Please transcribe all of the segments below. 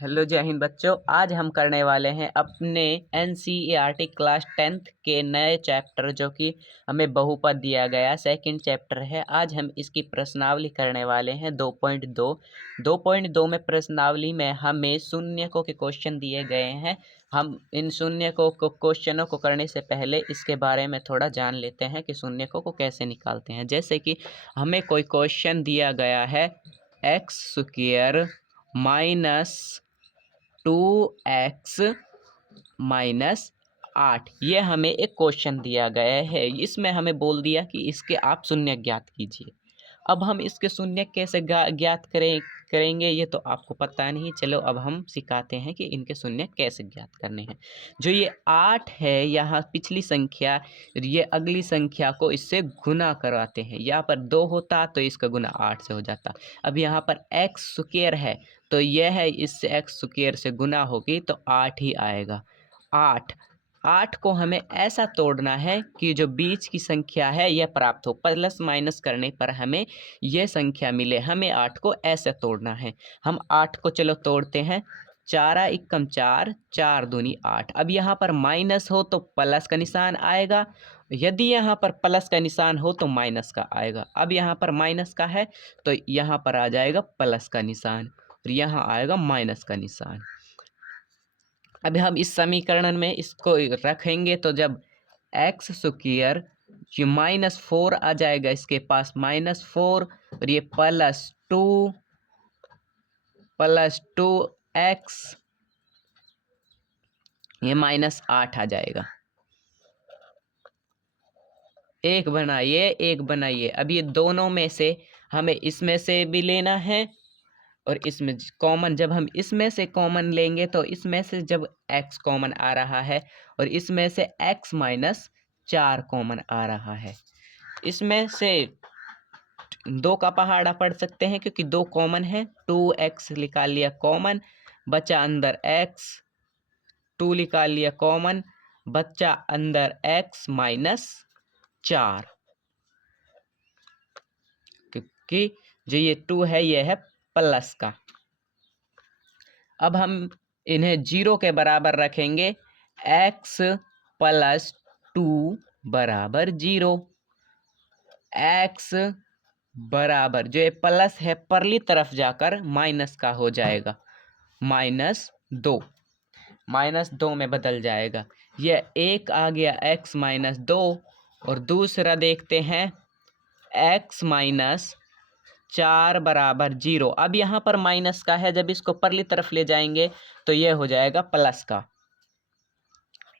Hello जय हिंद बच्चों। आज हम करने वाले हैं अपने एनसीईआरटी क्लास 10th के नए चैप्टर जो कि हमें बहुपद दिया गया सेकंड चैप्टर है। आज हम इसकी प्रश्नावली करने वाले हैं 2.2। 2.2 में प्रश्नावली में हमें शून्यकों के क्वेश्चन दिए गए हैं। हम इन शून्यकों को क्वेश्चनों को करने से पहले इसके बारे में थोड़ा जान लेते हैं कि शून्यकों को कैसे निकालते हैं। जैसे कि हमें कोई क्वेश्चन दिया गया है X square minus 2x minus 8, ये हमें एक क्वेश्चन दिया गया है। इसमें हमें बोल दिया कि इसके आप शून्य ज्ञात कीजिए। अब हम इसके शून्य कैसे ज्ञात करेंगे ये तो आपको पता नहीं। चलो अब हम सिखाते हैं कि इनके शून्य कैसे ज्ञात करने हैं। जो ये 8 है, यहाँ पिछली संख्या, ये अगली संख्या को इससे गुना करवाते हैं। यहाँ पर 2 होता तो इसका गुना 8 से हो जाता। अब यहाँ पर एक्स स्क्वायर है तो यह है, इससे एक्स स्क्वायर से गुना होगी तो 8 ही आएगा। 8 को हमें ऐसा तोड़ना है कि जो बीच की संख्या है यह प्राप्त हो। प्लस माइनस करने पर हमें यह संख्या मिले। हमें 8 को ऐसे तोड़ना है। हम 8 को चलो तोड़ते हैं। 4 एकम 4, 4 दूनी 8। अब यहाँ पर माइनस हो तो प्लस का निशान आएगा, यदि यहाँ पर प्लस का निशान हो तो माइनस का आएगा। अब यहाँ पर माइनस का है तो यहाँ पर आ जाएगा प्लस का निशान और यहाँ आएगा माइनस का निशान। अब हम इस समीकरण में इसको रखेंगे तो जब एक्स स्क्वायर, ये -4 आ जाएगा इसके पास, -4, और ये +2 एक्स, ये -8 आ जाएगा। एक बनाइए। अब ये दोनों में से हमें इसमें से भी लेना है और इसमें कॉमन, जब हम इसमें से कॉमन लेंगे तो इसमें से जब x कॉमन आ रहा है और इसमें से x -4 कॉमन आ रहा है, इसमें से 2 का पहाड़ा पढ़ सकते हैं क्योंकि 2 कॉमन है। 2x निकाल लिया कॉमन, बचा अंदर x, 2 निकाल लिया कॉमन, बचा अंदर x -4, क्योंकि जो ये 2 है ये है प्लस का। अब हम इन्हें 0 के बराबर रखेंगे। x + 2 = 0। x बराबर, जो ये प्लस है परली तरफ जाकर माइनस का हो जाएगा, -2, -2 में बदल जाएगा। यह एक आ गया x -2, और दूसरा देखते हैं x -4 = 0। अब यहाँ पर माइनस का है, जब इसको परली तरफ ले जाएंगे तो यह हो जाएगा प्लस का,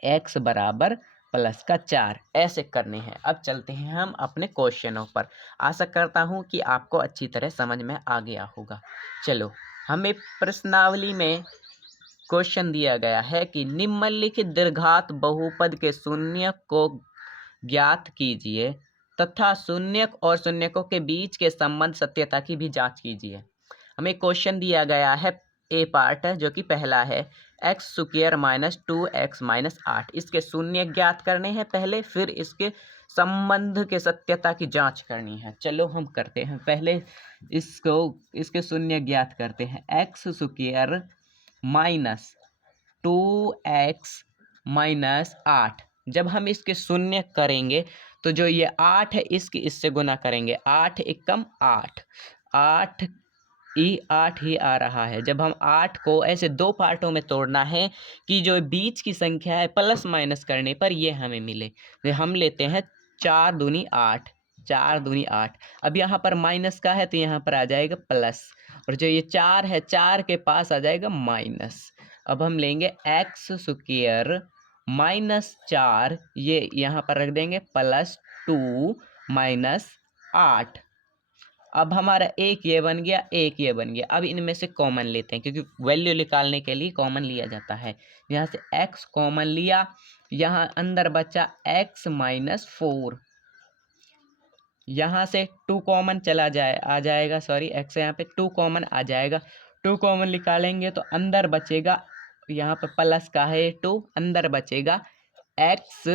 x = +4। ऐसे करने हैं। अब चलते हैं हम अपने क्वेश्चनों पर। आशा करता हूँ कि आपको अच्छी तरह समझ में आ गया होगा। चलो, हमें प्रश्नावली में क्वेश्चन दिया गया है कि निम्नलिखित द्विघात बहुपद के शून्यक को ज्ञात कीजिए तथा शून्यक और शून्यकों के बीच के संबंध सत्यता की भी जांच कीजिए। हमें क्वेश्चन दिया गया है, ए पार्ट जो कि पहला है, एक्स स्क्वायर -2x -8। इसके शून्य ज्ञात करने हैं पहले, फिर इसके संबंध के सत्यता की जांच करनी है। चलो हम करते हैं। पहले इसके शून्य ज्ञात करते हैं। एक्स स्क्वायर -2x -8, जब हम इसके शून्य करेंगे तो जो ये 8 है इसकी इससे गुना करेंगे। 8 एकम 8, 8 ही आ रहा है। जब हम 8 को ऐसे 2 पार्टों में तोड़ना है कि जो बीच की संख्या है प्लस माइनस करने पर ये हमें मिले, तो हम लेते हैं 4 दूनी 8, 4 दूनी 8। अब यहाँ पर माइनस का है तो यहाँ पर आ जाएगा प्लस, और जो ये 4 है 4 के पास आ जाएगा माइनस। अब हम लेंगे एक्स स्क्वायर -4, ये यहाँ पर रख देंगे, +2 -8। अब हमारा एक ये बन गया, एक ये बन गया। अब इनमें से कॉमन लेते हैं क्योंकि वैल्यू निकालने के लिए कॉमन लिया जाता है। यहाँ से x कॉमन लिया, यहाँ अंदर बचा x -4, यहाँ से 2 कॉमन चला जाए आ जाएगा, सॉरी x यहाँ पे 2 कॉमन आ जाएगा। 2 कॉमन निकालेंगे तो अंदर बचेगा, यहाँ पे प्लस का है 2, अंदर बचेगा x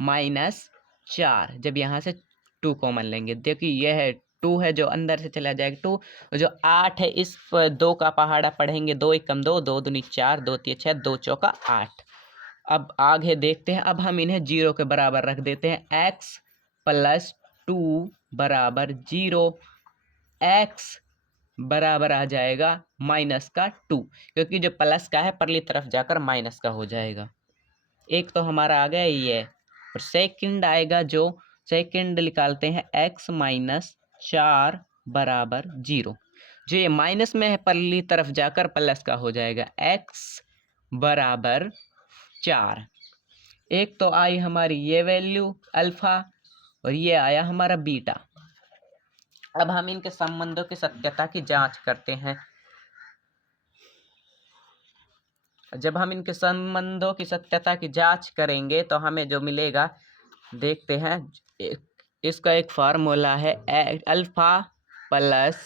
-4। जब यहाँ से 2 कॉमन लेंगे, देखिए यह है 2 है जो अंदर से चला जाएगा 2, जो 8 है इस 2 का पहाड़ा पढ़ेंगे, 2 एकम 2, 2 दूनी 4, 2 तिया 6, 2 चौका 8। अब आगे देखते हैं, अब हम इन्हें 0 के बराबर रख देते हैं। x प्लस 2 बराबर 0, x बराबर आ जाएगा माइनस का 2, क्योंकि जो प्लस का है परली तरफ जाकर माइनस का हो जाएगा। एक तो हमारा आ गया ये, और सेकंड आएगा, जो सेकंड निकालते हैं x माइनस 4 बराबर 0, जो ये माइनस में है परली तरफ जाकर प्लस का हो जाएगा, x बराबर 4। एक तो आई हमारी ये वैल्यू अल्फा और ये आया हमारा बीटा। अब हम इनके संबंधों की सत्यता की जांच करते हैं। जब हम इनके संबंधों की सत्यता की जांच करेंगे तो हमें जो मिलेगा देखते हैं। इसका एक फार्मूला है अल्फा प्लस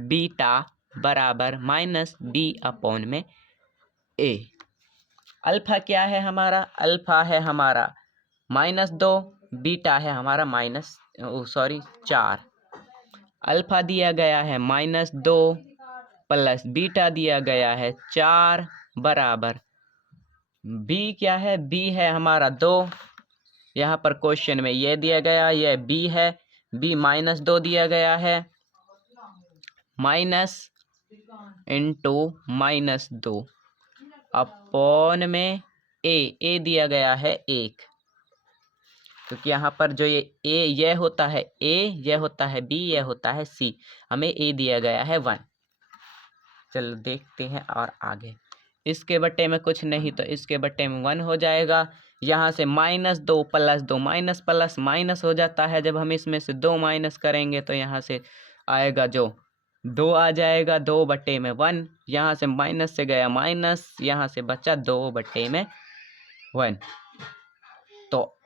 बीटा बराबर माइनस बी अपॉन में ए। अल्फा क्या है हमारा? अल्फा है हमारा -2, बीटा है हमारा -4। अल्फा दिया गया है -2 प्लस बीटा दिया गया है 4 बराबर बी क्या है? बी है हमारा 2। यहाँ पर क्वेश्चन में ये दिया गया, ये बी है, बी -2 दिया गया है, माइनस इंटू -2 अपॉन में ए दिया गया है 1, क्योंकि यहाँ पर जो ये होता है ए, ये होता है बी, ये होता है सी, हमें ए दिया गया है 1। चलो देखते हैं और आगे। इसके बट्टे में कुछ नहीं तो इसके बट्टे में 1 हो जाएगा। यहाँ से -2 प्लस 2 माइनस प्लस माइनस हो जाता है। जब हम इसमें से 2 माइनस करेंगे तो यहाँ से आएगा जो 2 आ जाएगा, 2 बट्टे में 1। यहाँ से माइनस से गया माइनस, यहाँ से बचा 2 बट्टे में 1। तो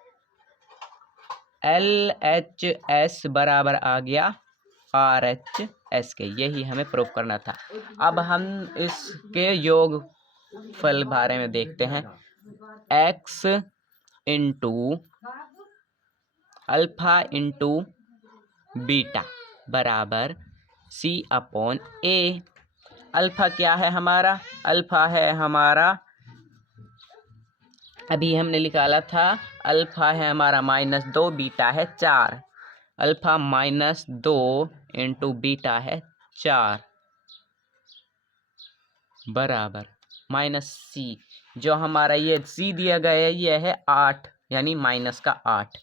LHS बराबर आ गया RHS के। यही हमें प्रूफ करना था। अब हम इसके योग फल बारे में देखते हैं। x into alpha into beta बराबर C अपॉन A। अल्फा क्या है हमारा? अल्फा है हमारा, अभी हमने निकाला था, अल्फा है हमारा -2, बीटा है 4। अल्फा -2 इंटू बीटा है 4 बराबर -C। जो हमारा ये C दिया गया है ये है 8, यानी -8।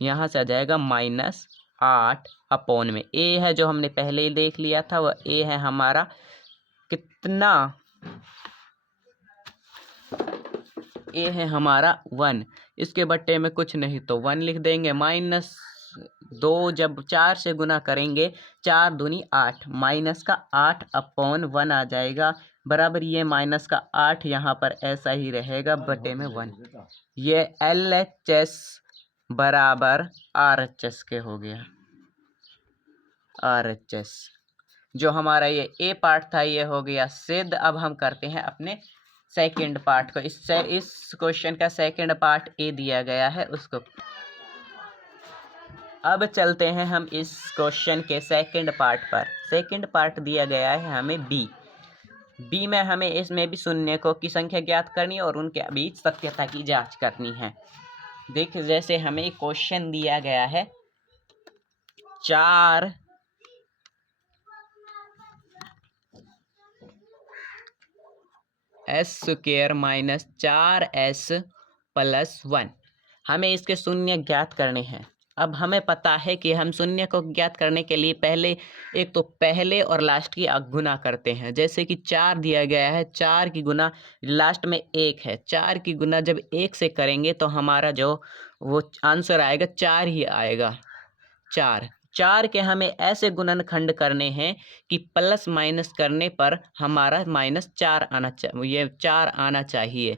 यहाँ से आ जाएगा -8 अपॉन में A है जो हमने पहले ही देख लिया था, वह A है हमारा कितना? A है हमारा 1। इसके बट्टे में कुछ नहीं तो 1 लिख देंगे। -2 जब 4 से गुना करेंगे, 4 दूनी 8, -8 अपॉन 1 आ जाएगा बराबर ये -8 यहाँ पर ऐसा ही रहेगा बटे में 1। ये LHS बराबर RHS के हो गया। RHS जो हमारा ये A पार्ट था ये हो गया सिद्ध। अब हम करते हैं अपने सेकंड पार्ट को। इस क्वेश्चन का सेकंड पार्ट ए दिया गया है उसको। अब चलते हैं हम इस क्वेश्चन के सेकंड पार्ट पर। सेकंड पार्ट दिया गया है हमें बी में हमें इसमें भी शून्यकों की संख्या ज्ञात करनी है और उनके बीच सत्यता की जांच करनी है। देखिए जैसे हमें क्वेश्चन दिया गया है 4 s² - 4s + 1। हमें इसके शून्य ज्ञात करने हैं। अब हमें पता है कि हम शून्य को ज्ञात करने के लिए पहले एक तो पहले और लास्ट की गुना करते हैं। जैसे कि 4 दिया गया है, 4 की गुना लास्ट में 1 है, 4 की गुना जब 1 से करेंगे तो हमारा जो वो आंसर आएगा 4 ही आएगा। 4 के हमें ऐसे गुणनखंड करने हैं कि प्लस माइनस करने पर हमारा -4 आना चाहिए, ये 4 आना चाहिए।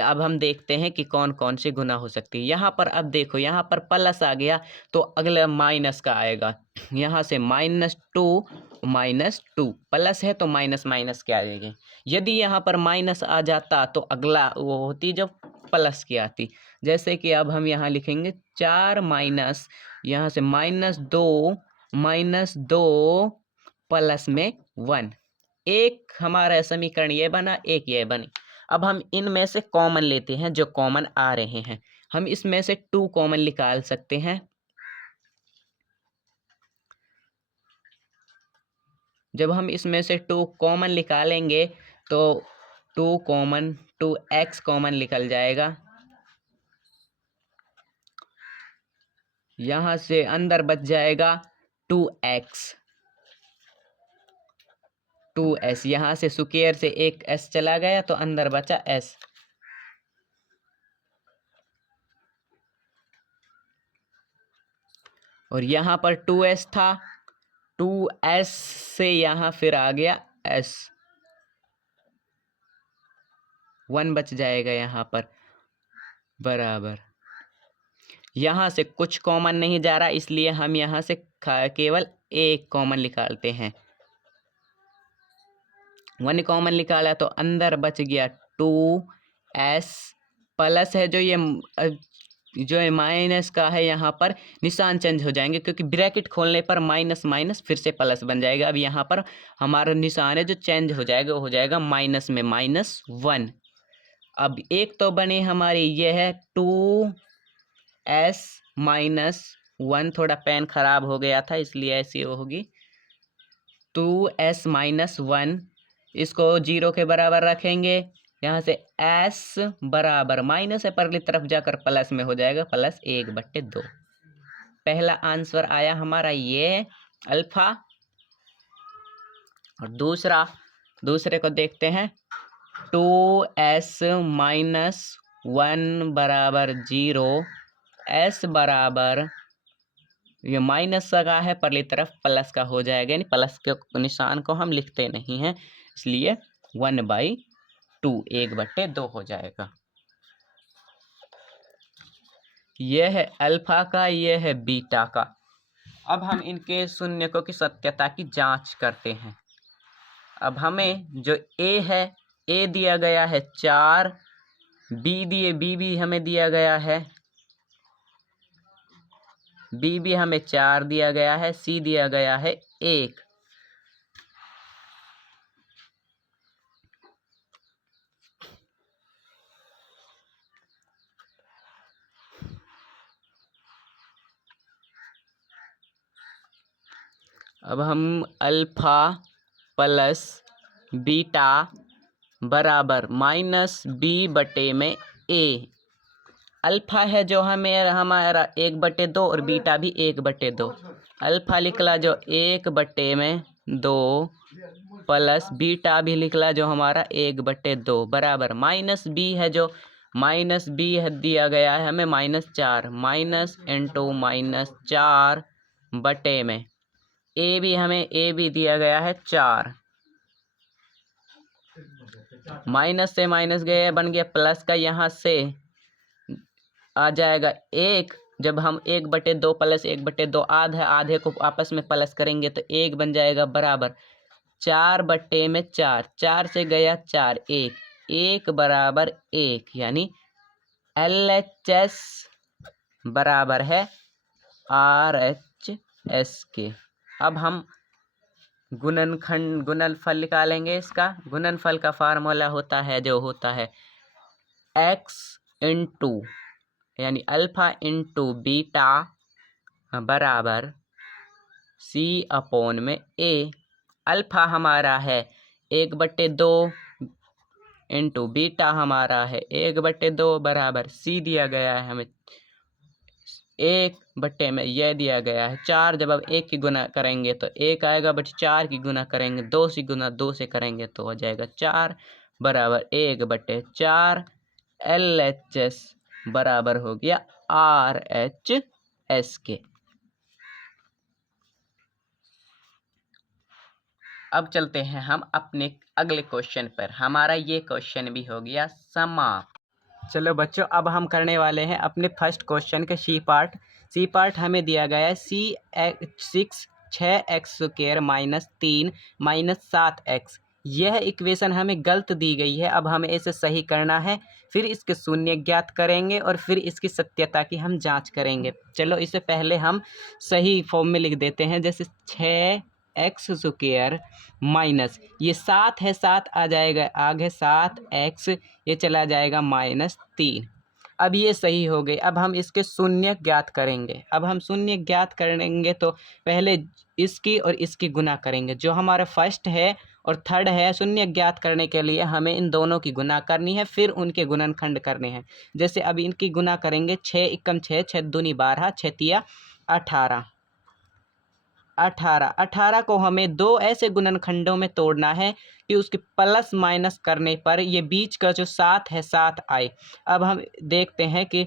अब हम देखते हैं कि कौन कौन से गुना हो सकती है। यहाँ पर अब देखो, यहाँ पर प्लस आ गया तो अगला माइनस का आएगा। यहाँ से -2 प्लस है तो माइनस माइनस के आएंगे। यदि यहाँ पर माइनस आ जाता तो अगला वो होती जो प्लस की आती। जैसे कि अब हम यहाँ लिखेंगे 4 माइनस, यहाँ से -2 -2 प्लस में 1। एक हमारा समीकरण ये बना, एक ये बनी। अब हम इनमें से कॉमन लेते हैं जो कॉमन आ रहे हैं। हम इसमें से 2 कॉमन निकाल सकते हैं। जब हम इसमें से 2 कॉमन निकालेंगे तो 2x कॉमन निकल जाएगा। यहाँ से अंदर बच जाएगा 2x, 2s। यहाँ से स्क्वायर से एक s चला गया तो अंदर बचा s। और यहाँ पर 2s था, 2s से यहाँ फिर आ गया s, 1 बच जाएगा यहाँ पर, बराबर। यहाँ से कुछ कॉमन नहीं जा रहा, इसलिए हम यहाँ से केवल एक कॉमन निकालते हैं। 1 कॉमन निकाला तो अंदर बच गया 2s प्लस है जो ये माइनस का है, यहाँ पर निशान चेंज हो जाएंगे क्योंकि ब्रैकेट खोलने पर माइनस माइनस फिर से प्लस बन जाएगा। अब यहाँ पर हमारा निशान है जो चेंज हो जाएगा, वो हो जाएगा माइनस में -1। अब एक तो बने हमारी ये है 2s - 1, थोड़ा पेन खराब हो गया था इसलिए ऐसी होगी 2s - 1। इसको 0 के बराबर रखेंगे। यहाँ से s बराबर माइनस है, परली तरफ जाकर प्लस में हो जाएगा, +1/2। पहला आंसर आया हमारा ये अल्फा। और दूसरे को देखते हैं। 2s - 1 बराबर 0, s बराबर ये माइनस का है, परली तरफ प्लस का हो जाएगा, यानी प्लस के निशान को हम लिखते नहीं हैं, इसलिए 1/2, 1/2 हो जाएगा। यह है अल्फा का, यह है बीटा का। अब हम इनके शून्यकों की सत्यता की जांच करते हैं। अब हमें जो a है, a दिया गया है 4, b भी हमें दिया गया है, b भी हमें 4 दिया गया है, c दिया गया है 1। अब हम अल्फा प्लस बीटा बराबर -b/a। अल्फा है जो हमारा 1/2 और बीटा भी 1/2। अल्फा निकला जो 1/2 प्लस बीटा भी निकला जो हमारा 1/2 बराबर -b है जो -b है दिया गया है हमें -4, माइनस इंटू -4/में। ए भी दिया गया है 4, माइनस से माइनस गया बन गया प्लस का, यहाँ से आ जाएगा 1। जब हम 1/2 प्लस 1/2 आधे को आपस में प्लस करेंगे तो 1 बन जाएगा बराबर 4/4। 4 से गया 4, 1 बराबर 1, यानी LHS बराबर है RHS के। अब हम गुणनफल निकालेंगे। इसका गुणनफल का फार्मूला होता है x इंटू यानी अल्फा इंटू बीटा बराबर c/a। अल्फा हमारा है 1/2 इंटू बीटा हमारा है 1/2 बराबर c दिया गया है हमें 1/में में यह दिया गया है 4। जब अब 1 की गुना करेंगे तो 1 आएगा, बट 4 की गुना करेंगे 2 से गुना 2 से करेंगे तो हो जाएगा 4 बराबर 1/4। LHS बराबर हो गया RHS के। अब चलते हैं हम अपने अगले क्वेश्चन पर। हमारा ये क्वेश्चन भी हो गया समाप्त। चलो बच्चों, अब हम करने वाले हैं अपने फर्स्ट क्वेश्चन के सी पार्ट हमें दिया गया है 6x² - 3 - 7x। यह इक्वेशन हमें गलत दी गई है। अब हमें इसे सही करना है, फिर इसके शून्य ज्ञात करेंगे और फिर इसकी सत्यता की हम जांच करेंगे। चलो इसे पहले हम सही फॉर्म में लिख देते हैं। जैसे 6x² माइनस ये 7 है, 7 आ जाएगा आगे 7x, ये चला जाएगा -3। अब ये सही हो गई। अब हम इसके शून्य ज्ञात करेंगे। अब हम शून्य ज्ञात करेंगे तो पहले इसकी और इसकी गुना करेंगे। जो हमारा फर्स्ट है और थर्ड है, शून्य ज्ञात करने के लिए हमें इन दोनों की गुना करनी है, फिर उनके गुणनखंड करने हैं। जैसे अब इनकी गुना करेंगे, 6 एकम 6, 6 दूनी 12, 6 तिया 18। 18 को हमें दो ऐसे गुणनखंडों में तोड़ना है कि उसके प्लस माइनस करने पर ये बीच का जो 7 है 7 आए। अब हम देखते हैं कि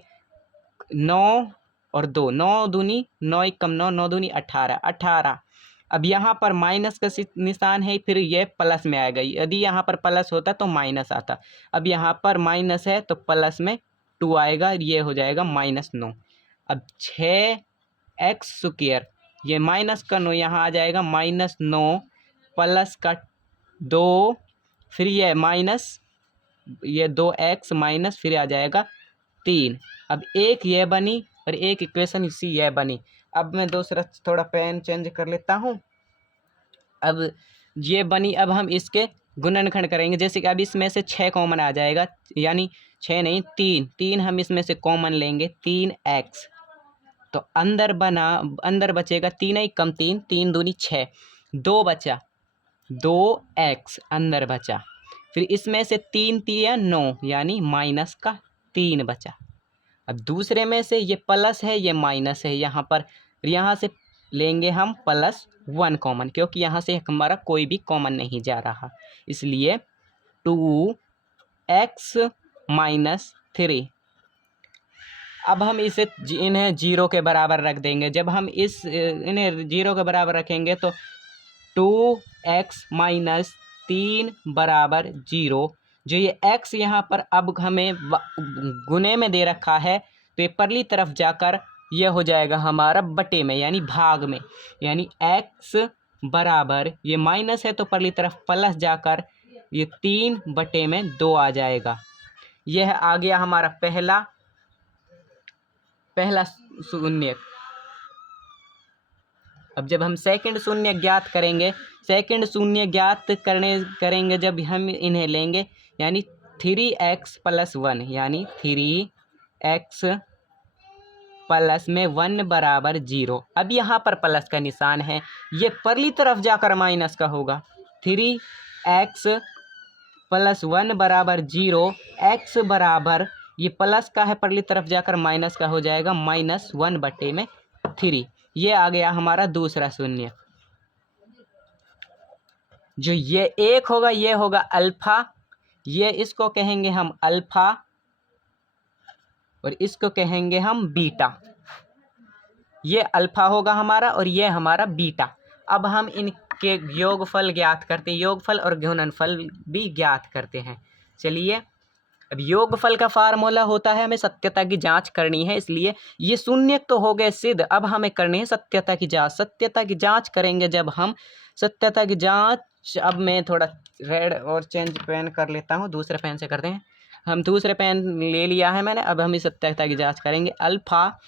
9 और 2, 9 दूनी 9 एकम 9, 9 दूनी 18, 18। अब यहाँ पर माइनस का निशान है, फिर ये प्लस में आएगा। यदि यहाँ पर प्लस होता तो माइनस आता। अब यहाँ पर माइनस है तो प्लस में 2 आएगा, ये हो जाएगा -9। अब 6x², ये माइनस का 9 यहाँ आ जाएगा -9 प्लस का 2, फिर ये माइनस ये 2x माइनस, फिर आ जाएगा 3। अब एक ये बनी और एक इक्वेशन इसी ये बनी। अब मैं दूसरा थोड़ा पेन चेंज कर लेता हूँ। अब ये बनी। अब हम इसके गुणनखंड करेंगे। जैसे कि अब इसमें से 6 कॉमन आ जाएगा, यानी 6 नहीं 3, 3 हम इसमें से कॉमन लेंगे, 3x। तो अंदर बचेगा 3 एकम 3, 3 दूनी 6, 2 बचा, 2x अंदर बचा। फिर इसमें से 3 तिया 9, यानी -3 बचा। अब दूसरे में से ये प्लस है ये माइनस है, यहाँ पर यहाँ से लेंगे हम +1 कॉमन, क्योंकि यहाँ से हमारा कोई भी कॉमन नहीं जा रहा, इसलिए 2x -3। अब हम इन्हें 0 के बराबर रख देंगे। जब हम इन्हें 0 के बराबर रखेंगे तो 2x -3 बराबर 0। जो ये x यहाँ पर अब हमें गुने में दे रखा है, तो ये परली तरफ जाकर यह हो जाएगा हमारा बटे में, यानी भाग में। यानी x बराबर, ये माइनस है तो परली तरफ प्लस जाकर ये 3/2 आ जाएगा। यह आ गया हमारा पहला शून्य। अब जब हम सेकंड शून्य ज्ञात करेंगे, सेकंड शून्य ज्ञात करेंगे जब हम इन्हें लेंगे, यानी 3x + 1, यानी 3x प्लस में 1 बराबर 0। अब यहाँ पर प्लस का निशान है, ये परली तरफ जाकर माइनस का होगा। 3x + 1 बराबर 0, x बराबर ये प्लस का है, परली तरफ जाकर माइनस का हो जाएगा, -1/3। ये आ गया हमारा दूसरा शून्य। जो ये 1 होगा ये होगा अल्फा, ये इसको कहेंगे हम अल्फा और इसको कहेंगे हम बीटा। ये अल्फा होगा हमारा और ये हमारा बीटा। अब हम इनके योगफल ज्ञात करते हैं, योगफल और गुणनफल भी ज्ञात करते हैं। चलिए, अब योगफल का फार्मूला होता है, हमें सत्यता की जांच करनी है, इसलिए ये शून्य तो हो गए सिद्ध। अब हमें करनी है सत्यता की जांच। सत्यता की जांच करेंगे जब हम सत्यता की जांच, अब मैं थोड़ा रेड और चेंज पेन कर लेता हूँ, दूसरे पेन से करते हैं। हम दूसरे पेन ले लिया है मैंने। अब हम इस सत्यता की जांच करेंगे। अल्फा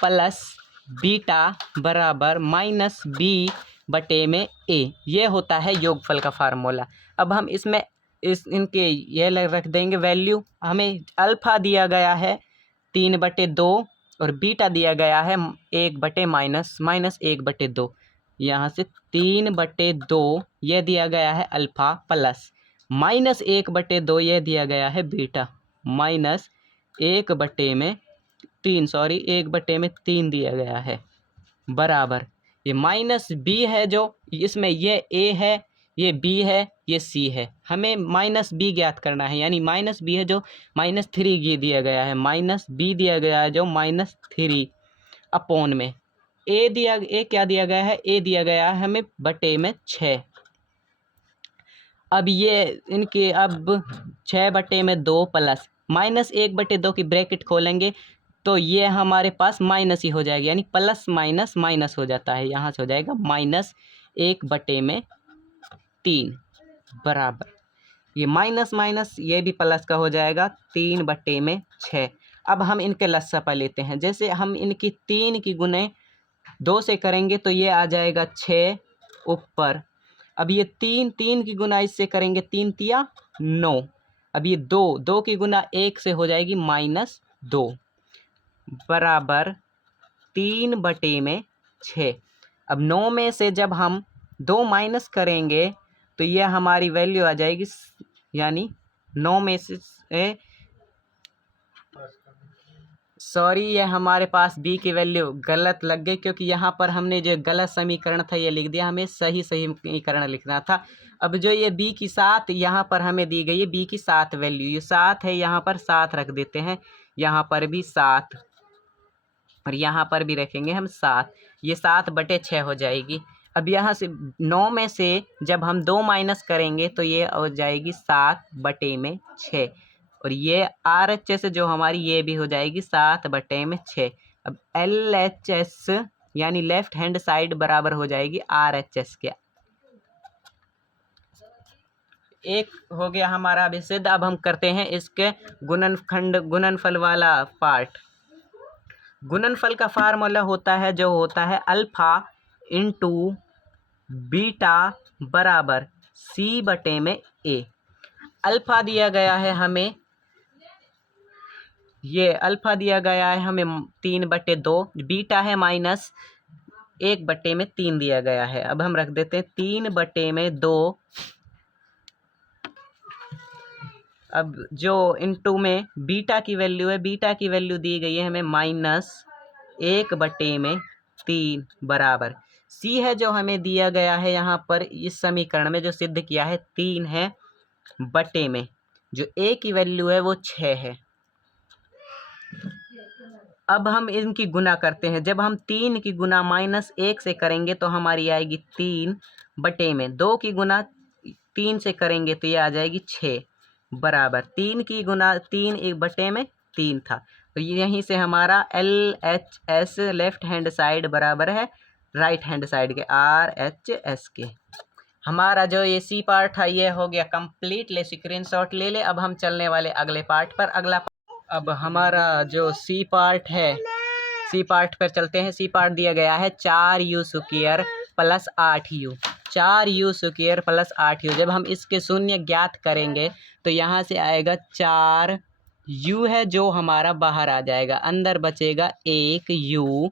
प्लस बीटा बराबर -b/a, ये होता है योगफल का फार्मूला। अब हम इसमें इनके ये रख देंगे वैल्यू। हमें अल्फा दिया गया है 3/2 और बीटा दिया गया है 1/-1/2। यहाँ से 3/2 ये दिया गया है अल्फा, प्लस -1/2 ये दिया गया है बीटा, -1/3 दिया गया है, बराबर ये -b है, जो इसमें ये a है, ये b है, ये c है। हमें -b ज्ञात करना है, यानी -b है जो -3 दिया गया है, -b दिया गया है जो -3 अपॉन में a क्या दिया गया है, a दिया गया है हमें बटे में 6। अब ये इनके अब 6/2 प्लस -1/2 की ब्रैकेट खोलेंगे तो ये हमारे पास माइनस ही हो जाएगा, यानी प्लस माइनस माइनस हो जाता है। यहाँ से हो जाएगा -1/3। बराबर, ये माइनस माइनस ये भी प्लस का हो जाएगा 3/6। अब हम इनके लसापा लेते हैं। जैसे हम इनकी 3 की गुने 2 से करेंगे तो ये आ जाएगा 6 ऊपर। अब ये 3 की गुना इससे करेंगे 3 तिया 9। अब ये 2 की गुना 1 से हो जाएगी -2 बराबर 3/6। अब 9 में से जब हम 2 माइनस करेंगे तो ये हमारी वैल्यू आ जाएगी, यानी 9 में से सॉरी, ये हमारे पास b की वैल्यू गलत लग गई, क्योंकि यहाँ पर हमने जो गलत समीकरण था ये लिख दिया। हमें सही समीकरण लिखना था। अब जो ये b की 7 यहाँ पर हमें दी गई है, b की 7 वैल्यू, ये 7 है, यहाँ पर 7 रख देते हैं। यहाँ पर भी 7 और यहाँ पर भी रखेंगे हम 7। ये 7/6 हो जाएगी। अब यहाँ से 9 में से जब हम 2 माइनस करेंगे तो ये हो जाएगी 7/6। और ये RHS जो हमारी ये भी हो जाएगी 7/6। अब LHS यानी लेफ्ट हैंड साइड बराबर हो जाएगी RHS के। एक हो गया हमारा अभिसिद्ध। अब हम करते हैं इसके गुणनफल वाला पार्ट। गुणनफल का फार्मूला होता है जो होता है अल्फा इंटू बीटा बराबर C/A। अल्फा दिया गया है हमें, ये अल्फा दिया गया है हमें 3/2, बीटा है -1/3 दिया गया है। अब हम रख देते हैं 3/2। अब जो इनटू में बीटा की वैल्यू है, बीटा की वैल्यू दी गई है हमें -1/3 बराबर सी है जो हमें दिया गया है यहाँ पर इस समीकरण में जो सिद्ध किया है 3 है बटे में जो ए की वैल्यू है वो 6 है। अब हम इनकी गुना करते हैं। जब हम 3 की गुना -1 से करेंगे तो हमारी आएगी 3/में। 2 की गुना 3 से करेंगे तो ये आ जाएगी 6 बराबर 3 की गुना 3 1/3 था। तो यहीं से हमारा LHS लेफ्ट हैंड साइड बराबर है राइट हैंड साइड के RHS के। हमारा जो ये सी पार्ट था ये हो गया कंप्लीट। ले स्क्रीनशॉट ले ले। अब हम चलने वाले अगले पार्ट पर। अब हमारा जो सी पार्ट है, सी पार्ट पर चलते हैं। सी पार्ट दिया गया है 4u² + 8u। 4u² + 8u। जब हम इसके शून्य ज्ञात करेंगे तो यहाँ से आएगा 4u है जो हमारा बाहर आ जाएगा, अंदर बचेगा 1u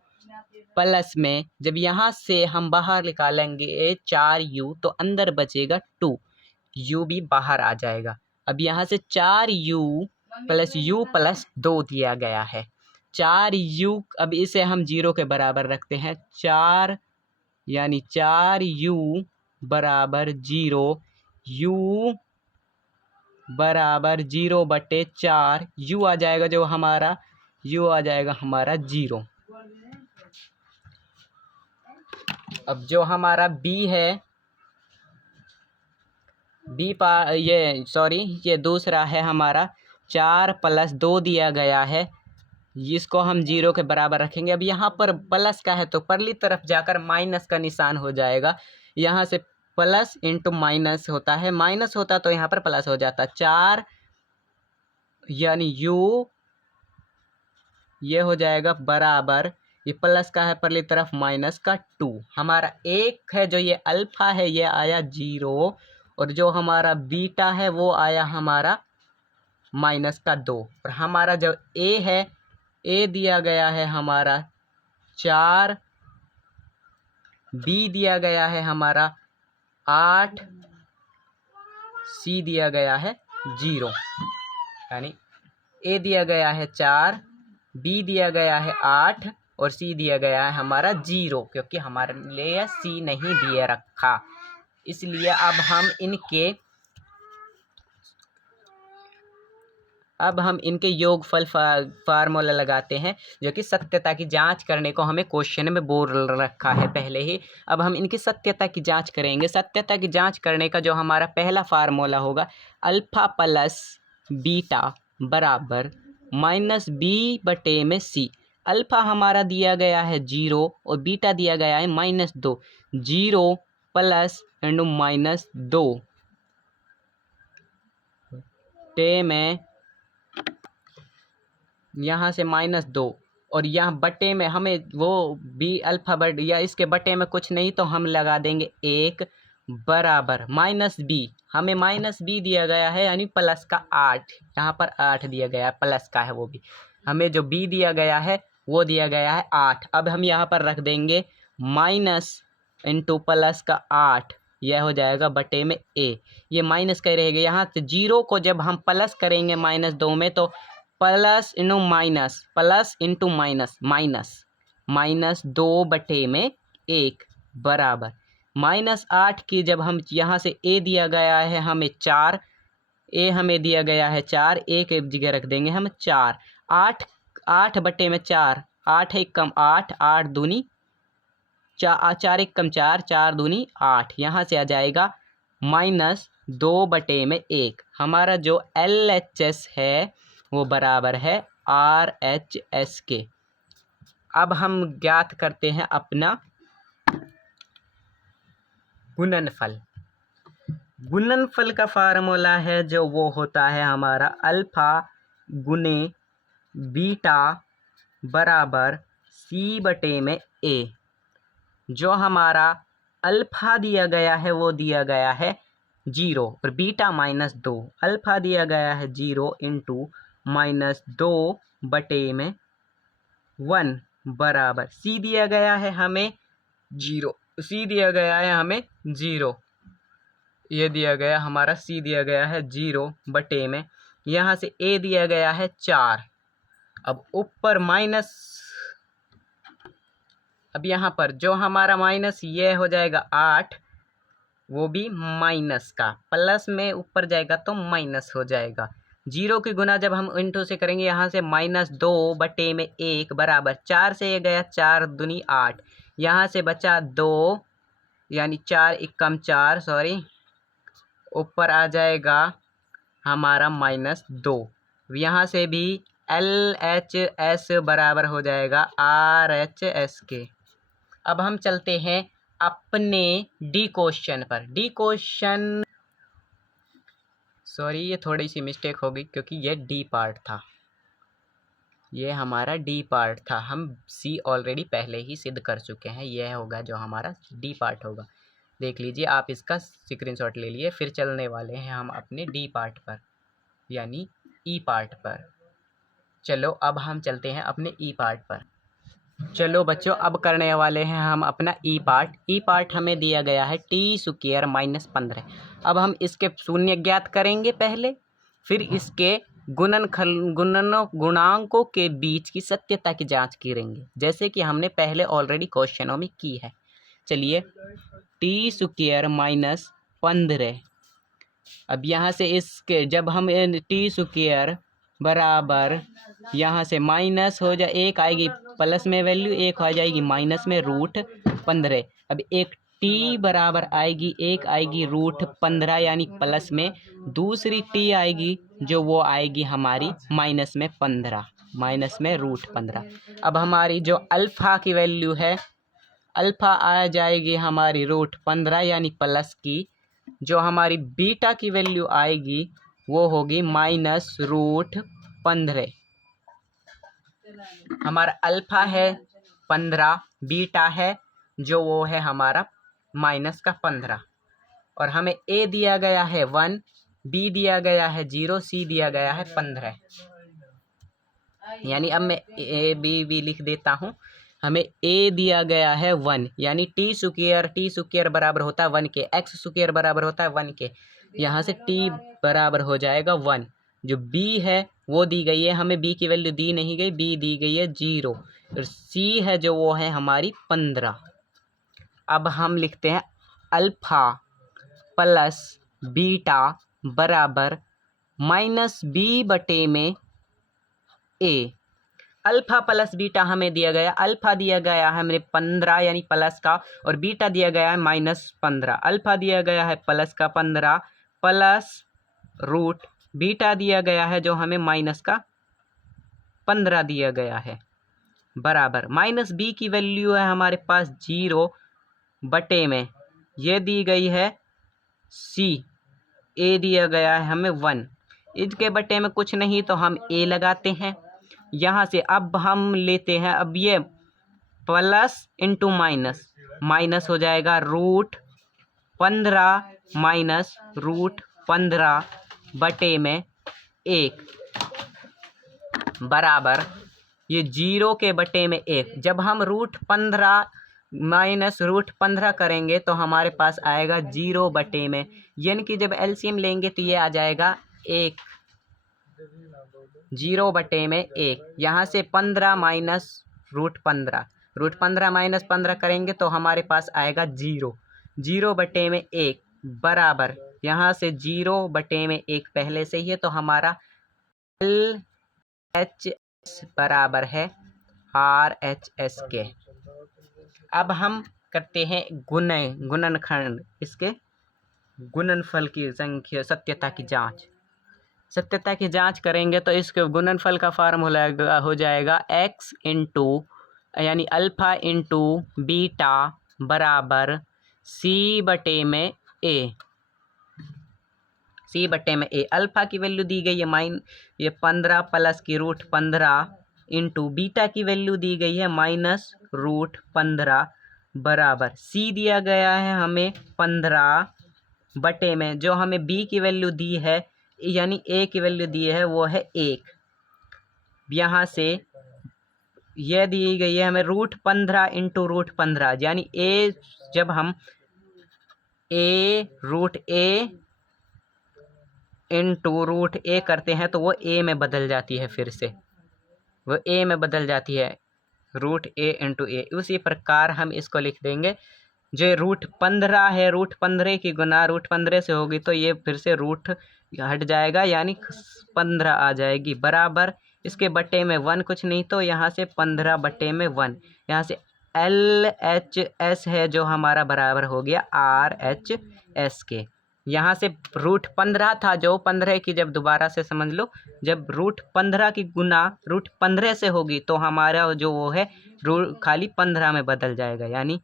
प्लस में जब यहाँ से हम बाहर निकालेंगे 4u तो अंदर बचेगा 2u भी बाहर आ जाएगा। अब यहाँ से 4u + u + 2 दिया गया है। 4u, अब इसे हम 0 के बराबर रखते हैं। 4 यानी 4u बराबर 0, u बराबर 0/4, u आ जाएगा जो हमारा, u आ जाएगा हमारा 0। अब जो हमारा b है, ये दूसरा है हमारा 4 + 2 दिया गया है, जिसको हम 0 के बराबर रखेंगे। अब यहाँ पर प्लस का है तो परली तरफ जाकर माइनस का निशान हो जाएगा। यहाँ से प्लस इंटू माइनस होता है, माइनस होता तो यहाँ पर प्लस हो जाता। 4 यानी u ये हो जाएगा बराबर, ये प्लस का है परली तरफ माइनस का 2। हमारा एक है जो ये अल्फा है ये आया 0 और जो हमारा बीटा है वो आया हमारा -2। और हमारा जो ए है, ए दिया गया है हमारा 4, बी दिया गया है हमारा 8, सी दिया गया है 0। यानी ए दिया गया है 4, बी दिया गया है 8 और सी दिया गया है हमारा 0, क्योंकि हमारे लिए सी नहीं दिए रखा। इसलिए अब हम इनके योगफल फार्मूला लगाते हैं, जो कि सत्यता की जांच करने को हमें क्वेश्चन में बोल रखा है पहले ही। अब हम इनकी सत्यता की जांच करेंगे। सत्यता की जांच करने का जो हमारा पहला फार्मूला होगा, अल्फा प्लस बीटा बराबर -b/c। अल्फा हमारा दिया गया है 0 और बीटा दिया गया है -2। 0 + -2 बटे में यहाँ से -2 और यहाँ बटे में हमें वो b अल्फा बट या इसके बटे में कुछ नहीं तो हम लगा देंगे 1 बराबर -b। हमें -b दिया गया है यानी प्लस का 8, यहाँ पर 8 दिया गया है, प्लस का है वो भी। हमें जो b दिया गया है वो दिया गया है 8। अब हम यहाँ पर रख देंगे माइनस इंटू प्लस का 8, यह हो जाएगा बटे में a। ये माइनस का रहेगा, यहाँ से 0 को जब हम प्लस करेंगे -2 में तो plus into minus, plus into minus, minus 2 बटे में 1 बराबर -8 की जब हम यहाँ से a दिया गया है हमें 4, a हमें दिया गया है 4, a के जगह रख देंगे हम 4। 8 बटे में 4, 8 1 कम 8, 8 दूनी 4 1 कम 4, 4 दूनी 8। यहाँ से आ जाएगा -2 बटे में 1। हमारा जो LHS है वो बराबर है RHS के। अब हम ज्ञात करते हैं अपना गुणनफल। गुणनफल का फार्मूला है जो वो होता है हमारा अल्फा गुने बीटा बराबर C बटे में A। जो हमारा अल्फा दिया गया है वो दिया गया है 0 और बीटा -2। अल्फा दिया गया है 0 इंटू -2 बटे में 1 बराबर C दिया गया है हमें 0, C दिया गया है हमें 0, ये दिया गया हमारा C दिया गया है 0 बटे में, यहाँ से A दिया गया है 4। अब ऊपर माइनस, अब यहाँ पर जो हमारा माइनस ये हो जाएगा 8, वो भी माइनस का, प्लस में ऊपर जाएगा तो माइनस हो जाएगा। 0 की गुना जब हम इंटू से करेंगे यहाँ से -2 बटे में 1 बराबर 4 से ये गया 4 दूनी 8, यहाँ से बचा 2 यानी 4 1 कम 4, सॉरी, ऊपर आ जाएगा हमारा -2। यहाँ से भी LHS बराबर हो जाएगा RHS के। अब हम चलते हैं अपने डी क्वेश्चन पर। डी क्वेश्चन, सॉरी ये थोड़ी सी मिस्टेक हो गई क्योंकि ये डी पार्ट था, ये हमारा डी पार्ट था। हम सी ऑलरेडी पहले ही सिद्ध कर चुके हैं, यह होगा जो हमारा डी पार्ट होगा। देख लीजिए, आप इसका स्क्रीनशॉट ले लिए। फिर चलने वाले हैं हम अपने डी पार्ट पर यानी ई पार्ट पर। चलो अब हम चलते हैं अपने ई पार्ट पर। चलो बच्चों, अब करने वाले हैं हम अपना ई पार्ट। ई पार्ट हमें दिया गया है t² -15। अब हम इसके शून्य ज्ञात करेंगे पहले, फिर इसके गुणांकों के बीच की सत्यता की जांच करेंगे, जैसे कि हमने पहले ऑलरेडी क्वेश्चनों में की है। चलिए, t² -15। अब यहाँ से इसके जब हम t² बराबर यहाँ से माइनस हो जाए, 1 आएगी प्लस में वैल्यू, 1 आ जाएगी माइनस में √15। अब एक t बराबर आएगी, 1 आएगी √15 यानी प्लस में, दूसरी t आएगी जो वो आएगी हमारी माइनस में 15, माइनस में √15। अब हमारी जो अल्फ़ा की वैल्यू है, अल्फ़ा आ जाएगी हमारी √15 यानी प्लस की। जो हमारी बीटा की वैल्यू आएगी वो होगी -√15। हमारा अल्फ़ा है 15, बीटा है जो वो है हमारा -15। और हमें ए दिया गया है 1, बी दिया गया है 0, सी दिया गया है 15। यानी अब मैं ए बी लिख देता हूँ। हमें ए दिया गया है 1 यानी t² बराबर होता है 1 के, x² बराबर होता है 1 के, यहाँ से t बराबर हो जाएगा 1। जो b है वो दी गई है हमें, b की वैल्यू दी नहीं गई, b दी गई है 0। और c है जो वो है हमारी 15। अब हम लिखते हैं अल्फ़ा प्लस बीटा बराबर -b बटे में a। अल्फ़ा प्लस बीटा हमें दिया गया, अल्फ़ा दिया गया है हमें 15 यानी प्लस का, और बीटा दिया गया है -15। अल्फ़ा दिया गया है प्लस का 15 प्लस रूट बीटा दिया गया है जो हमें माइनस का 15 दिया गया है, बराबर -b की वैल्यू है हमारे पास 0 बटे में, ये दी गई है c, a दिया गया है हमें 1, इसके बटे में कुछ नहीं तो हम a लगाते हैं। यहाँ से अब हम लेते हैं, अब ये प्लस इंटू माइनस, माइनस हो जाएगा √15 माइनस √15 बटे में 1 बराबर ये 0 के बटे में 1। जब हम √15 माइनस √15 करेंगे तो हमारे पास आएगा 0 बटे में, यानी कि जब एलसीएम लेंगे तो ये आ जाएगा 1, 0 बटे में 1। यहाँ से 15 माइनस √15 माइनस 15 करेंगे तो हमारे पास आएगा 0, 0 बटे में 1 बराबर, यहाँ से 0 बटे में 1 पहले से ही है तो हमारा LHS बराबर है RHS के। अब हम करते हैं गुणनखंड, इसके गुणनफल की संख्या सत्यता की जांच। सत्यता की जांच करेंगे तो इसके गुणनफल का फार्मूला हो जाएगा x इंटू यानी अल्फ़ा इंटू बीटा बराबर c बटे में a। c बटे में a, अल्फ़ा की वैल्यू दी गई है ये 15 प्लस की √15 इंटू बीटा की वैल्यू दी गई है माइनस √15 बराबर c दिया गया है हमें 15 बटे में जो हमें b की वैल्यू दी है यानी a की वैल्यू दी है वो है 1। यहाँ से यह दी गई है हमें √15 इंटू √15 यानी a, जब हम √a इंटू √a करते हैं तो वो a में बदल जाती है, फिर से वो a में बदल जाती है √a इंटू a। उसी प्रकार हम इसको लिख देंगे, जो √15 है √15 की गुना √15 से होगी तो ये फिर से रूट हट जाएगा यानी 15 आ जाएगी बराबर, इसके बटे में 1 कुछ नहीं तो यहाँ से 15 बटे में 1, यहाँ से LHS है जो हमारा बराबर हो गया RHS के। यहाँ से √15 था जो 15 की, जब दोबारा से समझ लो, जब √15 की गुना √15 से होगी तो हमारा जो वो है खाली 15 में बदल जाएगा, यानी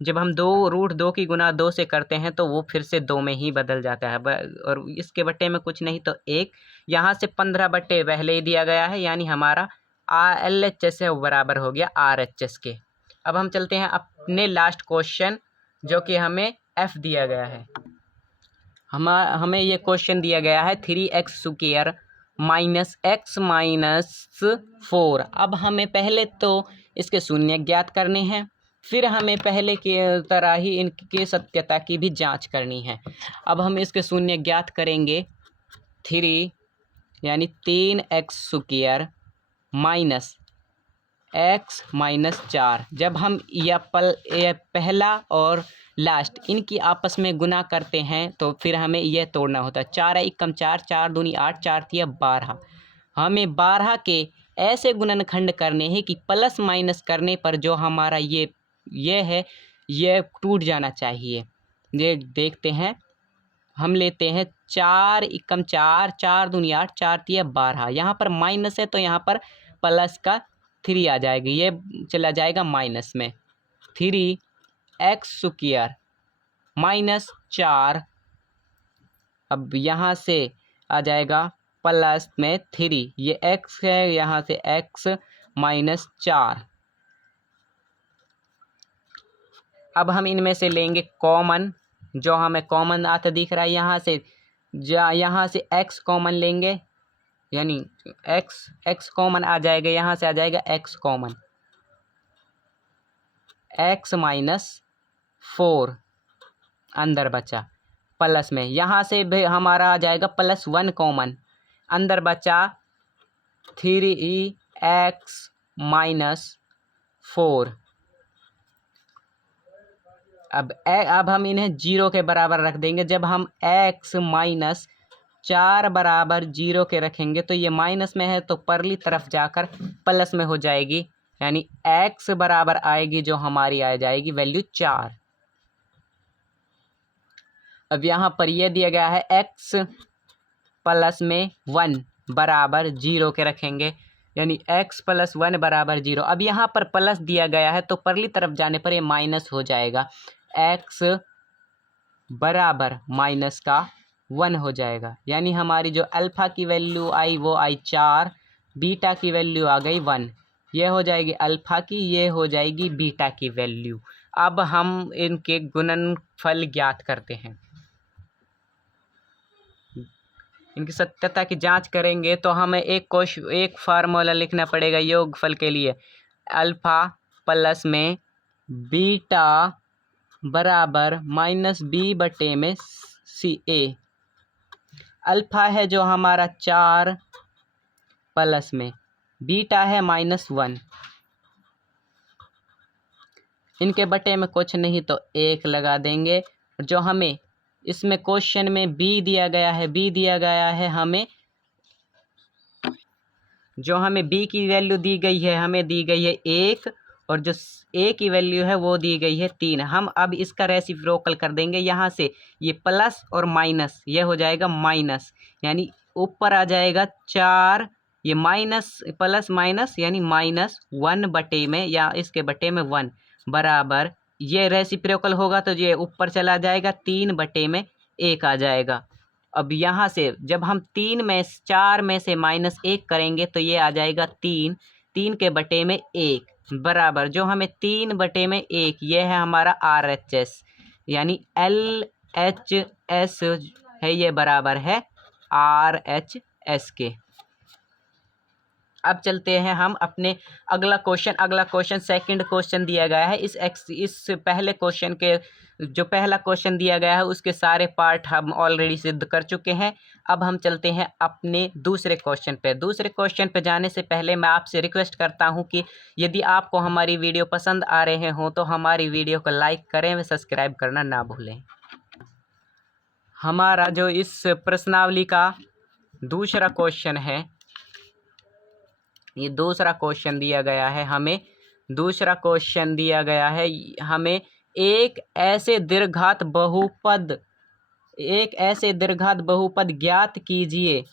जब हम √2 की गुना 2 से करते हैं तो वो फिर से 2 में ही बदल जाता है और इसके बटे में कुछ नहीं तो 1। यहाँ से 15 बटे पहले ही दिया गया है यानी हमारा LHS है वो बराबर हो गया RHS के। अब हम चलते हैं अपने लास्ट क्वेश्चन, जो कि हमें F दिया गया है। हमें ये क्वेश्चन दिया गया है 3x² माइनस x माइनस 4। अब हमें पहले तो इसके शून्य ज्ञात करने हैं, फिर हमें पहले की तरह ही इनकी सत्यता की भी जांच करनी है। अब हम इसके शून्य ज्ञात करेंगे, 3 यानी 3x² माइनस x माइनस 4। जब हम यह पहला और लास्ट इनकी आपस में गुना करते हैं तो फिर हमें यह तोड़ना होता है, 4 एकम 4, 4 दूनी 8, 4 तिया 12। हमें 12 के ऐसे गुणनखंड करने हैं कि प्लस माइनस करने पर जो हमारा ये है ये टूट जाना चाहिए। ये देखते हैं, हम लेते हैं 4 एकम 4, 4 दूनी 8, 4 तिया 12। यहाँ पर माइनस है तो यहाँ पर प्लस का 3 आ जाएगी, ये चला जाएगा माइनस में। 3x² माइनस 4, अब यहाँ से आ जाएगा प्लस में 3, ये x है यहाँ से x माइनस 4। अब हम इनमें से लेंगे कॉमन, जो हमें कॉमन आता दिख रहा है यहाँ से x कॉमन लेंगे यानी x कॉमन आ जाएगा, यहाँ से आ जाएगा x कॉमन, x माइनस 4 अंदर बचा प्लस में, यहाँ से भी हमारा आ जाएगा +1 कॉमन, अंदर बचा 3x माइनस 4। अब हम इन्हें 0 के बराबर रख देंगे। जब हम x माइनस 4 बराबर 0 के रखेंगे तो ये माइनस में है तो परली तरफ जाकर प्लस में हो जाएगी, यानी x बराबर आएगी जो हमारी आ जाएगी वैल्यू 4। अब यहाँ पर यह दिया गया है x प्लस में 1 बराबर 0 के रखेंगे, यानी x प्लस 1 बराबर 0। अब यहाँ पर प्लस दिया गया है तो परली तरफ जाने पर ये माइनस हो जाएगा, x बराबर माइनस का 1 हो जाएगा। यानी हमारी जो अल्फ़ा की वैल्यू आई वो आई 4, बीटा की वैल्यू आ गई 1। ये हो जाएगी अल्फ़ा की, ये हो जाएगी बीटा की वैल्यू। अब हम इनके गुणनफल ज्ञात करते हैं। इनकी सत्यता की जांच करेंगे तो हमें एक फार्मूला लिखना पड़ेगा योगफल के लिए। अल्फ़ा प्लस में बीटा बराबर माइनस बी बटे में सी ए। अल्फ़ा है जो हमारा 4 प्लस में बीटा है -1। इनके बटे में कुछ नहीं तो 1 लगा देंगे। जो हमें इसमें क्वेश्चन में बी दिया गया है हमें, जो हमें बी की वैल्यू दी गई है हमें दी गई है 1, और जो ए की वैल्यू है वो दी गई है 3। हम अब इसका रेसिप्रोकल कर देंगे। यहाँ से ये प्लस और माइनस, ये हो जाएगा माइनस, यानी ऊपर आ जाएगा 4, ये माइनस प्लस माइनस यानी -1 बटे में, या इसके बटे में 1 बराबर, ये रेसिप्रोकल होगा तो ये ऊपर चला जाएगा 3 बटे में 1 आ जाएगा। अब यहाँ से जब हम 4 में से -1 करेंगे तो ये आ जाएगा 3 के बटे में 1 बराबर, जो हमें 3 बटे में 1, ये है हमारा RHS, यानी LHS है, ये बराबर है RHS के। अब चलते हैं हम अपने अगला क्वेश्चन सेकंड क्वेश्चन दिया गया है। इस पहले क्वेश्चन के जो पहला क्वेश्चन दिया गया है उसके सारे पार्ट हम ऑलरेडी सिद्ध कर चुके हैं। अब हम चलते हैं अपने दूसरे क्वेश्चन पे। दूसरे क्वेश्चन पे जाने से पहले मैं आपसे रिक्वेस्ट करता हूं कि यदि आपको हमारी वीडियो पसंद आ रहे हों तो हमारी वीडियो को लाइक करें व सब्सक्राइब करना ना भूलें। हमारा जो इस प्रश्नावली का दूसरा क्वेश्चन है, ये दूसरा क्वेश्चन दिया गया है हमें। दूसरा क्वेश्चन दिया गया है हमें, एक ऐसे दीर्घात बहुपद ज्ञात कीजिए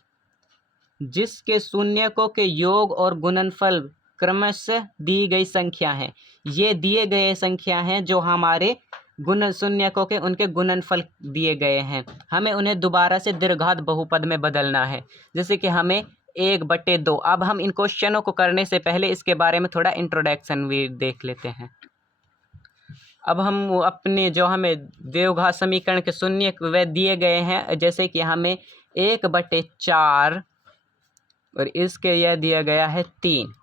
जिसके शून्यकों के योग और गुणनफल क्रमशः दी गई संख्या है। ये दिए गए संख्या हैं जो हमारे शून्यकों के उनके गुणनफल दिए गए हैं। हमें उन्हें दोबारा से दीर्घात बहुपद में बदलना है, जैसे कि हमें 1/2। अब हम इन क्वेश्चनों को करने से पहले इसके बारे में थोड़ा इंट्रोडक्शन भी देख लेते हैं। अब हम अपने जो हमें द्विघात समीकरण के शून्य वे दिए गए हैं, जैसे कि हमें 1/4 और इसके यह दिया गया है 3।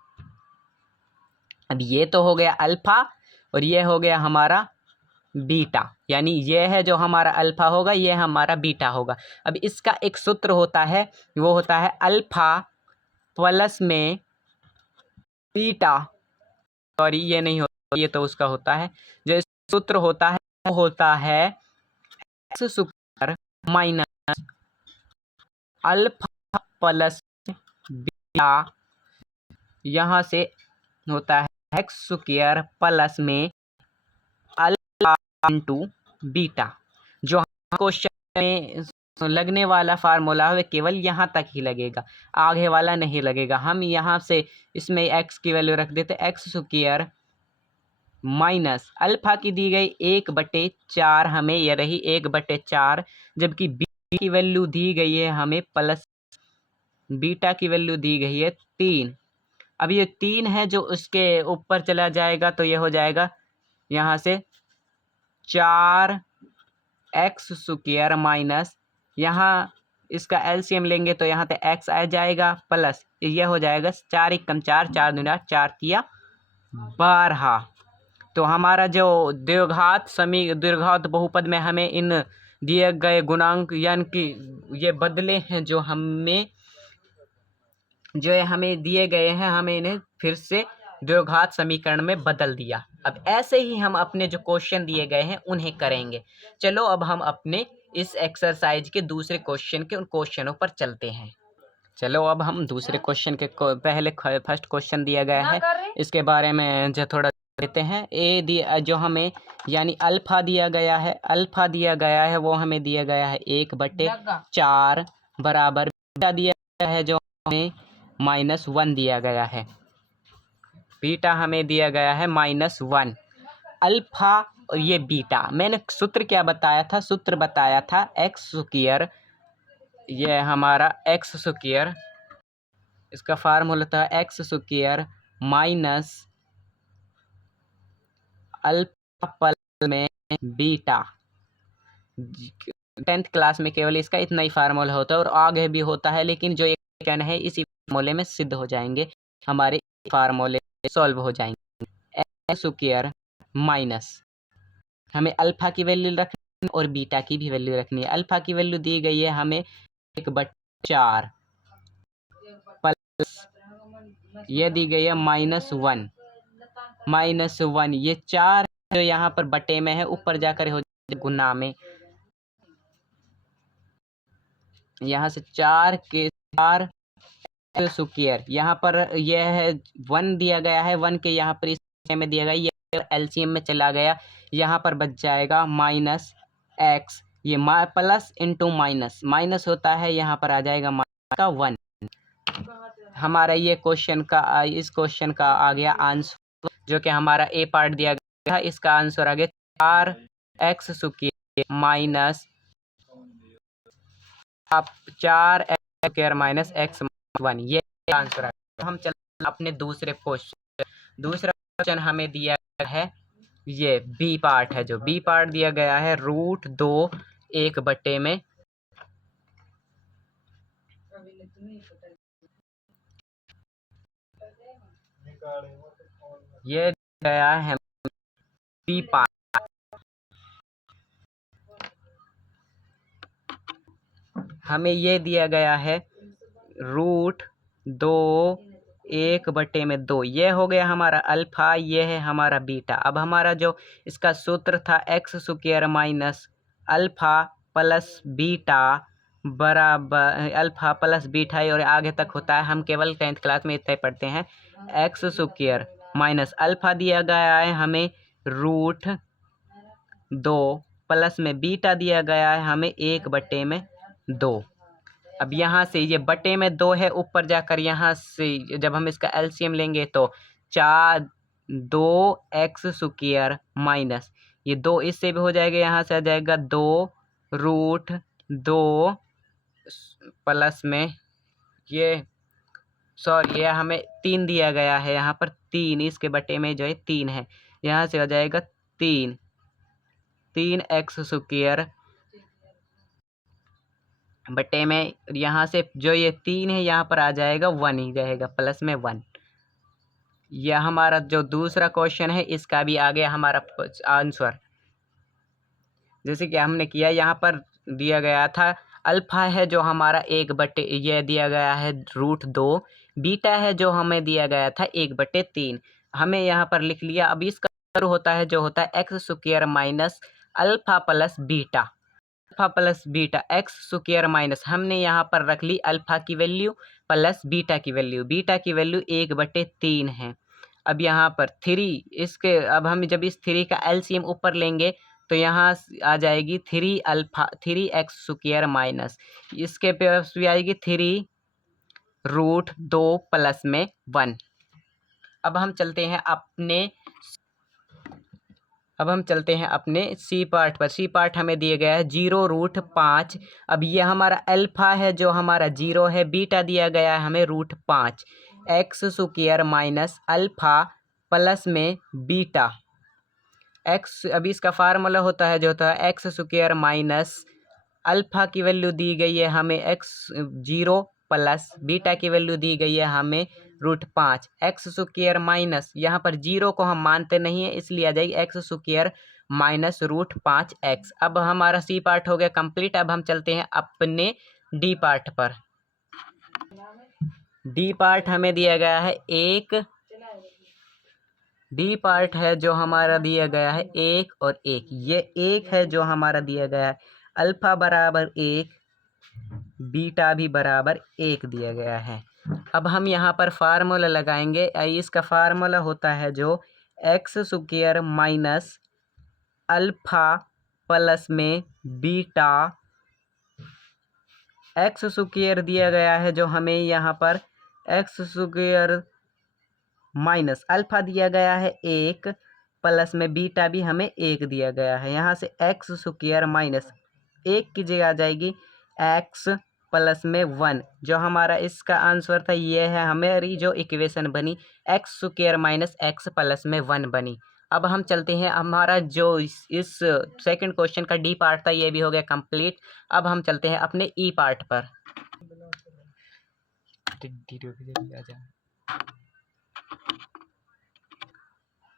अब ये तो हो गया अल्फा और ये हो गया हमारा बीटा, यानी ये है जो हमारा अल्फा होगा, ये हमारा बीटा होगा। अब इसका एक सूत्र होता है, वो होता है अल्फा प्लस में बीटा, सॉरी ये नहीं होता, ये तो उसका होता है। जो सूत्र होता है वो होता है X square minus alpha plus beta, यहाँ से होता है एक्स स्क्वायर प्लस में अल्फा इंटू बीटा। जो क्वेश्चन में लगने वाला फार्मूला है केवल यहाँ तक ही लगेगा, आगे वाला नहीं लगेगा। हम यहाँ से इसमें एक्स की वैल्यू रख देते, एक्स स्क्वायर माइनस अल्फा की दी गई 1/4, हमें यह रही 1/4, जबकि बीटा की वैल्यू दी गई है हमें प्लस, बीटा की वैल्यू दी गई है 3। अब ये 3 है जो उसके ऊपर चला जाएगा तो ये हो जाएगा यहाँ से 4x स्क्वायर माइनस, यहाँ इसका एलसीएम लेंगे तो यहाँ पे x आ जाएगा प्लस, ये हो जाएगा 4 × 4 4 दूना 4 तिया 12। तो हमारा जो द्विघात बहुपद में हमें इन दिए गए गुणांक यानी कि ये बदले हैं जो हमें दिए गए हैं, हमें इन्हें फिर से द्विघात समीकरण में बदल दिया। अब ऐसे ही हम अपने जो क्वेश्चन दिए गए हैं उन्हें करेंगे। चलो अब हम अपने इस एक्सरसाइज के दूसरे क्वेश्चन के उन क्वेश्चनों पर चलते हैं। चलो अब हम दूसरे क्वेश्चन के पहले फर्स्ट क्वेश्चन दिया गया है इसके बारे में जो थोड़ा लेते हैं। जो हमें यानी अल्फा दिया गया है, वो हमें दिया गया है 1/4 बराबर, बीटा दिया गया है जो हमें -1 दिया गया है, बीटा हमें दिया गया है -1। अल्फा और ये बीटा, मैंने सूत्र क्या बताया था, सूत्र बताया था एक्स स्क्वायर ये हमारा एक्स स्क्वायर, इसका फार्मूला था x square minus alpha plus में बीटा। 10th क्लास में केवल इसका इतना ही फार्मूला होता है और आगे भी होता है, लेकिन जो ये कहना है इसी फार्मूले में सिद्ध हो जाएंगे, हमारे फार्मूले सॉल्व हो जाएंगे। एक्स स्क्वायर माइनस, हमें अल्फा की वैल्यू रखनी और बीटा की भी वैल्यू रखनी है। अल्फा की वैल्यू दी गई है हमें 1/4 प्लस ये दी गई है -1, -1 ये 4 जो यहाँ पर बटे में है ऊपर जाकर हो जाए गुना में, यहाँ से 4 के 4 स्क्वायर, यहाँ पर यह है 1 दिया गया है, 1 के यहाँ पर इस में दिया गया, ये एलसीएम में चला गया, यहाँ पर बच जाएगा -x, ये प्लस इंटू माइनस, माइनस होता है, यहाँ पर आ जाएगा माइनस का 1। हमारा ये क्वेश्चन का, इस क्वेश्चन का आ गया आंसर, जो कि हमारा ए पार्ट दिया गया है, इसका आंसर आ गया 4x square minus 4x square minus x-1, ये आंसर है। हम चलते अपने दूसरे क्वेश्चन। दूसरा क्वेश्चन हमें दिया गया है, ये बी पार्ट है, जो बी पार्ट दिया गया है √2 1/, ये गया है बी पार्ट, हमें ये दिया गया है √2 1/2, ये हो गया हमारा अल्फा, ये है हमारा बीटा। अब हमारा जो इसका सूत्र था x square minus alpha plus beta बराबर अल्फा प्लस बीटा, और आगे तक होता है, हम केवल 10th क्लास में इतना ही पढ़ते हैं। एक्स स्क्वायर माइनस अल्फा दिया गया है हमें √2 प्लस में बीटा दिया गया है हमें 1/2। अब यहाँ से ये बटे में 2 है, ऊपर जाकर यहाँ से जब हम इसका एलसीएम लेंगे तो 2x स्क्वायर माइनस ये 2 इससे भी हो जाएगा, यहाँ से आ जाएगा 2√2 प्लस में ये सॉरी ये हमें 3 दिया गया है, यहाँ पर 3, इसके बटे में जो है 3 है, यहाँ से हो जाएगा 3x स्क्वायर बटे में, यहाँ से जो ये 3 है यहाँ पर आ जाएगा 1 ही रहेगा, प्लस में 1। यह हमारा जो दूसरा क्वेश्चन है, इसका भी आ गया हमारा आंसर। जैसे कि हमने किया, यहाँ पर दिया गया था अल्फा है जो हमारा 1/, यह दिया गया है √2, बीटा है जो हमें दिया गया था 1/3, हमें यहाँ पर लिख लिया। अब इसका होता है जो होता है X square minus alpha plus beta, alpha plus beta X square minus, हमने यहाँ पर रख ली अल्फा की वैल्यू प्लस बीटा की वैल्यू, बीटा की वैल्यू 1/3 है। अब यहाँ पर 3, इसके अब हम जब इस 3 का एलसीएम ऊपर लेंगे तो यहाँ आ जाएगी 3x स्क्वायर माइनस, इसके पास भी आएगी 3√2 प्लस में 1। अब हम चलते हैं अपने सी पार्ट पर। सी पार्ट हमें दिया गया है 0√5। अब ये हमारा अल्फा है जो हमारा 0 है, बीटा दिया गया है हमें √5, x square minus alpha plus में बीटा एक्स। अभी इसका फार्मूला होता है जो होता है एक्स स्क्वायर माइनस अल्फा की वैल्यू दी गई है हमें x0 प्लस बीटा की वैल्यू दी गई है हमें √5, एक्स स्क्वायर माइनस, यहाँ पर 0 को हम मानते नहीं है इसलिए आ जाएगी एक्स स्क्वायर माइनस √5x। अब हमारा सी पार्ट हो गया कंप्लीट। अब हम चलते हैं अपने डी पार्ट पर। डी पार्ट हमें दिया गया है डी पार्ट है जो हमारा दिया गया है 1 और 1, ये 1 है जो हमारा दिया गया है अल्फा बराबर 1, बीटा भी बराबर 1 दिया गया है। अब हम यहाँ पर फार्मूला लगाएंगे, इसका फार्मूला होता है जो x square minus alpha plus में बीटा, एक्स स्क्वायर दिया गया है जो हमें यहाँ पर एक्स स्क्वायर माइनस अल्फा दिया गया है 1 प्लस में बीटा भी हमें 1 दिया गया है, यहाँ से एक्स स्क्वायर माइनस 1 की जगह आ जाएगी एक्स प्लस में 1, जो हमारा इसका आंसर था ये है हमारी जो इक्वेशन बनी x square minus x plus में 1 बनी। अब हम चलते हैं, हमारा जो इस सेकंड क्वेश्चन का डी पार्ट था ये भी हो गया कंप्लीट। अब हम चलते हैं अपने ई पार्ट पर।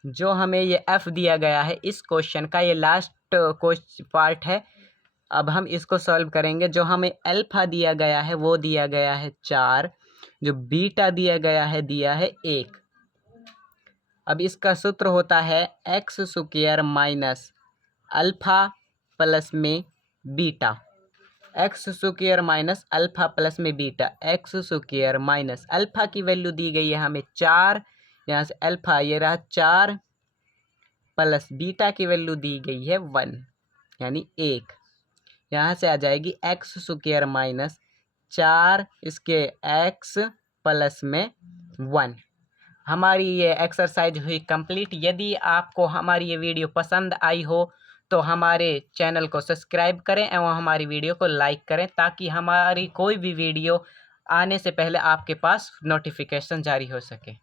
जो हमें ये एफ दिया गया है इस क्वेश्चन का, ये लास्ट क्वेश्चन पार्ट है। अब हम इसको सॉल्व करेंगे। जो हमें अल्फा दिया गया है वो दिया गया है 4, जो बीटा दिया गया है दिया है 1। अब इसका सूत्र होता है X square minus alpha plus में beta, X square minus alpha plus में beta, X square minus alpha की वैल्यू दी गई है हमें 4, यहाँ से अल्फा ये रहा 4 प्लस बीटा की वैल्यू दी गई है 1 यानी 1। यहाँ से आ जाएगी एक्स स्क्वायर माइनस 4 इसके एक्स प्लस में 1। हमारी ये एक्सरसाइज हुई कंप्लीट। यदि आपको हमारी ये वीडियो पसंद आई हो तो हमारे चैनल को सब्सक्राइब करें एवं हमारी वीडियो को लाइक करें, ताकि हमारी कोई भी वीडियो आने से पहले आपके पास नोटिफिकेशन जारी हो सके।